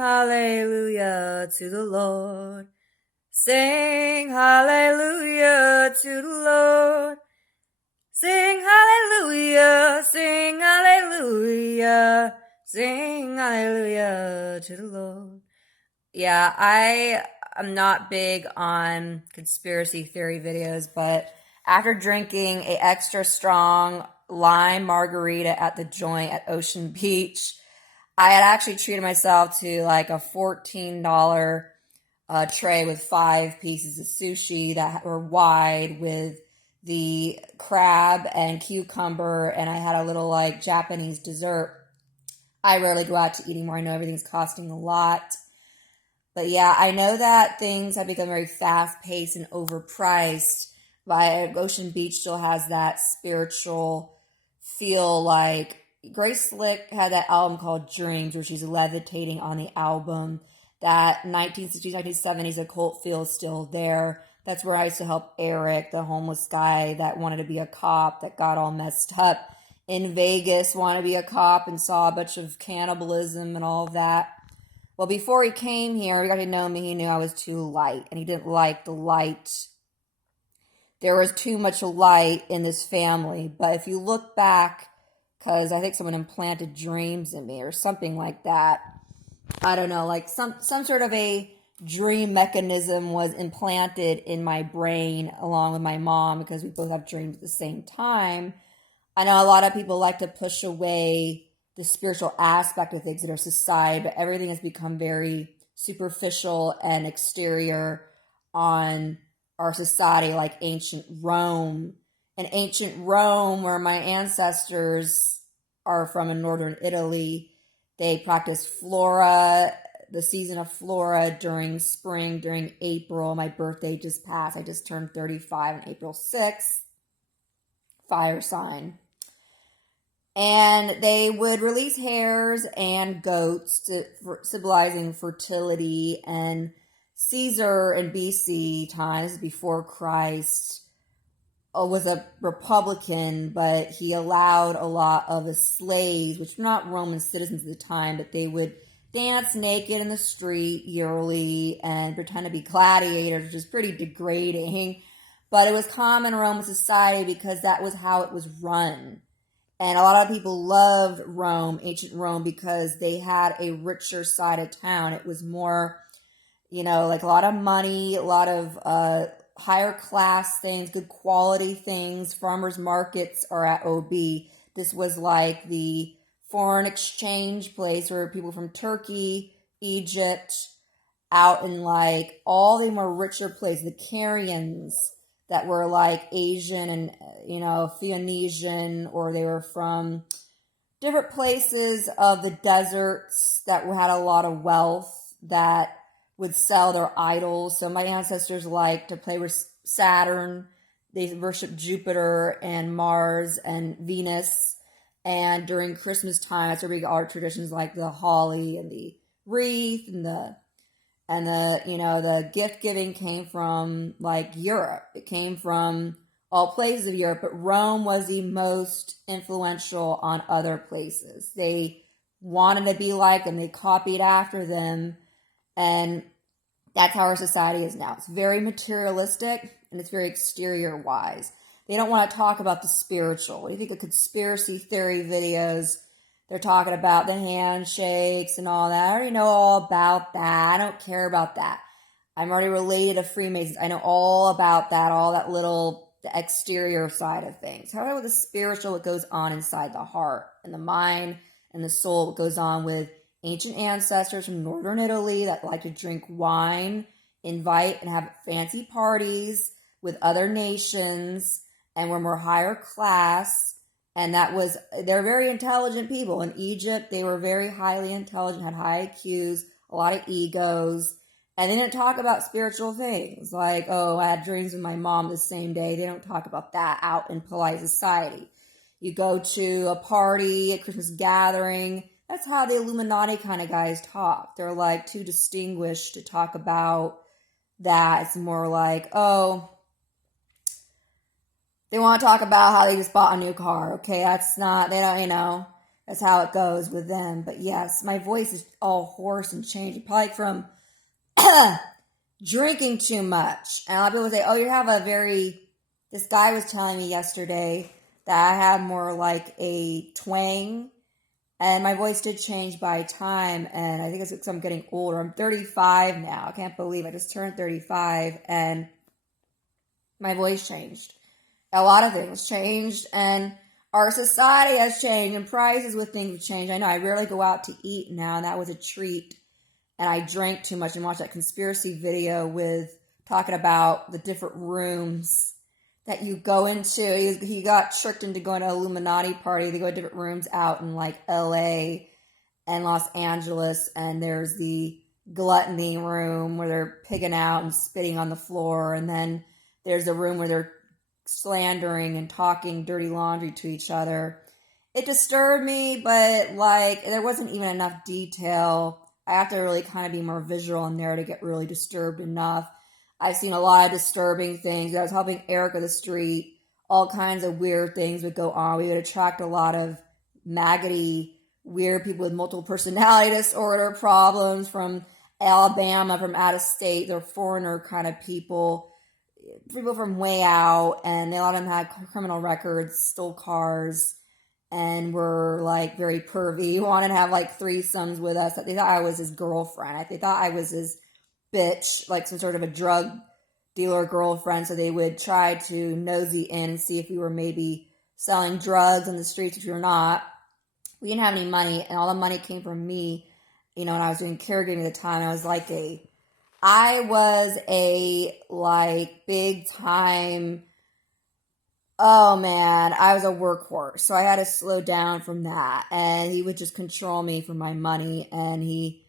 hallelujah to the Lord. Sing hallelujah to the Lord. Sing hallelujah, sing hallelujah, sing hallelujah to the Lord. Yeah, I'm not big on conspiracy theory videos, but after drinking a extra strong lime margarita at the joint at Ocean Beach, I had actually treated myself to like a $14 tray with 5 pieces of sushi that were wide with the crab and cucumber, and I had a little like Japanese dessert. I rarely go out to eat anymore. I know everything's costing a lot. But yeah, I know that things have become very fast paced and overpriced. But Ocean Beach still has that spiritual feel. Like Grace Slick had that album called Dreams, where she's levitating on the album. That 1960s, 1970s occult feel is still there. That's where I used to help Eric, the homeless guy that wanted to be a cop, that got all messed up in Vegas, wanted to be a cop and saw a bunch of cannibalism and all of that. Well, before he came here, he got to know me. He knew I was too light, and he didn't like the light. There was too much light in this family. But if you look back, because I think someone implanted dreams in me or something like that. I don't know, like some sort of a dream mechanism was implanted in my brain along with my mom because we both have dreams at the same time. I know a lot of people like to push away the spiritual aspect of things in our society, but everything has become very superficial and exterior on our society, like ancient Rome. And ancient Rome, where my ancestors are from in northern Italy, they practiced Flora, the season of Flora during spring, during April. My birthday just passed. I just turned 35 on April 6th. Fire sign. And they would release hares and goats symbolizing fertility. And Caesar in BC times, before Christ, was a Republican, but he allowed a lot of the slaves, which were not Roman citizens at the time, but they would dance naked in the street yearly and pretend to be gladiators, which is pretty degrading. But it was common in Roman society because that was how it was run. And a lot of people loved Rome, ancient Rome, because they had a richer side of town. It was more, like a lot of money, a lot of higher class things, good quality things. Farmers markets are at OB. This was like the foreign exchange place where people from Turkey, Egypt, out in like all the more richer places, the Carians that were like Asian and, Phoenician, or they were from different places of the deserts that had a lot of wealth that would sell their idols. So my ancestors liked to play with Saturn. They worshiped Jupiter and Mars and Venus. And during Christmas time, that's where we got our traditions like the holly and the wreath and the gift giving came from like Europe. It came from all places of Europe, but Rome was the most influential on other places. They wanted to be like them. They copied after them. And that's how our society is now. It's very materialistic and it's very exterior wise. They don't want to talk about the spiritual. What do you think of conspiracy theory videos? They're talking about the handshakes and all that. I already know all about that. I don't care about that. I'm already related to Freemasons. I know all about that, all that little, the exterior side of things. However, with the spiritual, what goes on inside the heart and the mind and the soul, what goes on with ancient ancestors from northern Italy that like to drink wine, invite and have fancy parties with other nations, and were more higher class. And they're very intelligent people. In Egypt, they were very highly intelligent, had high IQs, a lot of egos. And they didn't talk about spiritual things like, oh, I had dreams with my mom the same day. They don't talk about that out in polite society. You go to a party, a Christmas gathering. That's how the Illuminati kind of guys talk. They're like too distinguished to talk about that. It's more like, oh, they want to talk about how they just bought a new car. Okay, that's not, they don't, That's how it goes with them. But yes, my voice is all hoarse and changed. Probably from drinking too much. And a lot of people say, oh, you have a very, this guy was telling me yesterday that I have more like a twang. And my voice did change by time. And I think it's because I'm getting older. I'm 35 now. I can't believe I just turned 35 and my voice changed. A lot of things changed. And our society has changed and prices with things have changed. I know I rarely go out to eat now, and that was a treat. And I drank too much and watched that conspiracy video with talking about the different rooms that you go into. He got tricked into going to an Illuminati party. They go to different rooms out in like LA and Los Angeles, and there's the gluttony room where they're pigging out and spitting on the floor, and then there's a room where they're slandering and talking dirty laundry to each other. It disturbed me, but like there wasn't even enough detail. I have to really kind of be more visual in there to get really disturbed enough. I've seen a lot of disturbing things. I was helping Erica the street. All kinds of weird things would go on. We would attract a lot of maggoty, weird people with multiple personality disorder problems from Alabama, from out of state. They're foreigner kind of people from way out, and a lot of them had criminal records, stole cars, and were like very pervy, wanted to have like threesomes with us. They thought I was his girlfriend. They thought I was his bitch, like some sort of a drug dealer girlfriend. So they would try to nosy in and see if we were maybe selling drugs in the streets, which we were not. We didn't have any money, and all the money came from me. You know, when I was doing caregiving at the time, I was a like big time, oh man, I was a workhorse. So I had to slow down from that. And he would just control me for my money. And he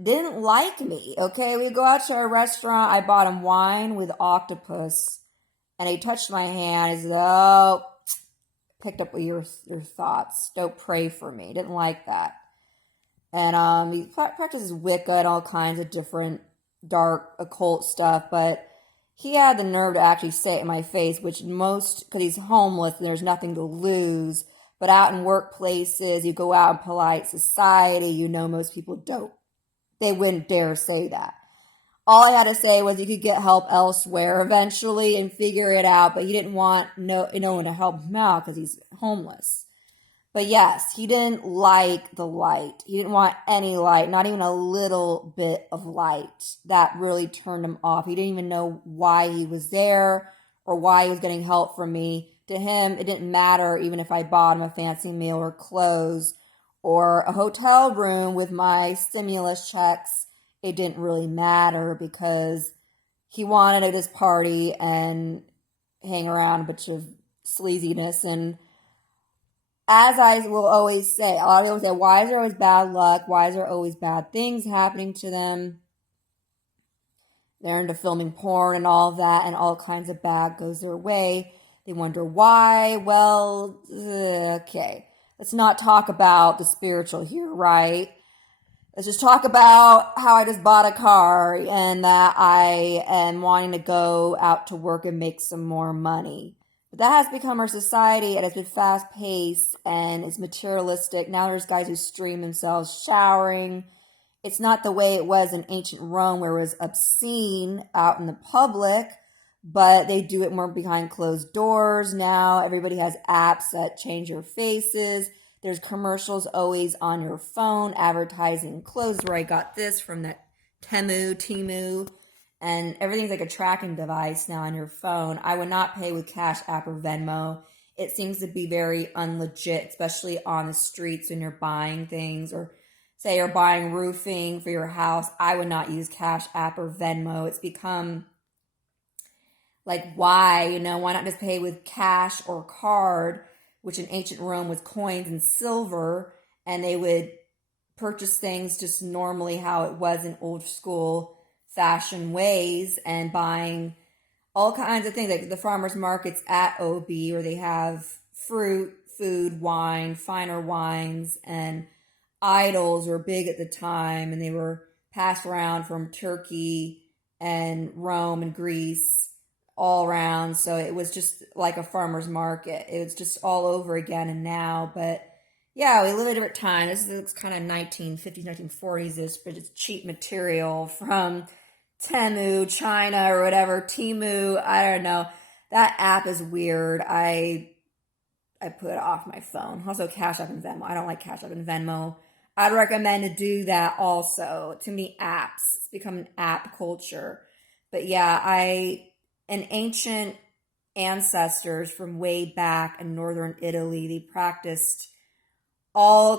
didn't like me. Okay. We go out to a restaurant. I bought him wine with octopus. And he touched my hand. He said, oh, picked up your thoughts. Don't pray for me. Didn't like that. And he practices Wicca and all kinds of different dark occult stuff, but he had the nerve to actually say it in my face, which most, because he's homeless and there's nothing to lose, but out in workplaces, you go out in polite society, you know most people don't. They wouldn't dare say that. All I had to say was he could get help elsewhere eventually and figure it out, but he didn't want no one to help him out because he's homeless. But yes, he didn't like the light. He didn't want any light, not even a little bit of light. That really turned him off. He didn't even know why he was there or why he was getting help from me. To him, it didn't matter even if I bought him a fancy meal or clothes or a hotel room with my stimulus checks. It didn't really matter because he wanted at his party and hang around a bunch of sleaziness. And as I will always say, a lot of people say, why is there always bad luck? Why is there always bad things happening to them? They're into filming porn and all that, and all kinds of bad goes their way. They wonder why. Well, okay. Let's not talk about the spiritual here, right? Let's just talk about how I just bought a car and that I am wanting to go out to work and make some more money. But that has become our society, and it's been fast-paced, and it's materialistic. Now there's guys who stream themselves showering. It's not the way it was in ancient Rome where it was obscene out in the public, but they do it more behind closed doors now. Everybody has apps that change your faces. There's commercials always on your phone advertising clothes, where I got this from that Temu. And everything's like a tracking device now on your phone. I would not pay with Cash App or Venmo. It seems to be very unlegit, especially on the streets when you're buying things, or say you're buying roofing for your house. I would not use Cash App or Venmo. It's become like, why? Why not just pay with cash or card, which in ancient Rome was coins and silver, and they would purchase things just normally how it was in old school fashion ways, and buying all kinds of things like the farmers markets at OB, where they have fruit, food, wine, finer wines, and idols were big at the time, and they were passed around from Turkey and Rome and Greece all around. So it was just like a farmer's market. It was just all over again and now. But yeah, we live in a different time. This looks kind of 1950s, 1940s-ish, but it's cheap material from Temu, China, or whatever. Temu, I don't know. That app is weird. I put it off my phone. Also, Cash App and Venmo. I don't like Cash App and Venmo. I'd recommend to do that also. Too many apps. It's become an app culture. But yeah, an ancient ancestors from way back in northern Italy, they practiced all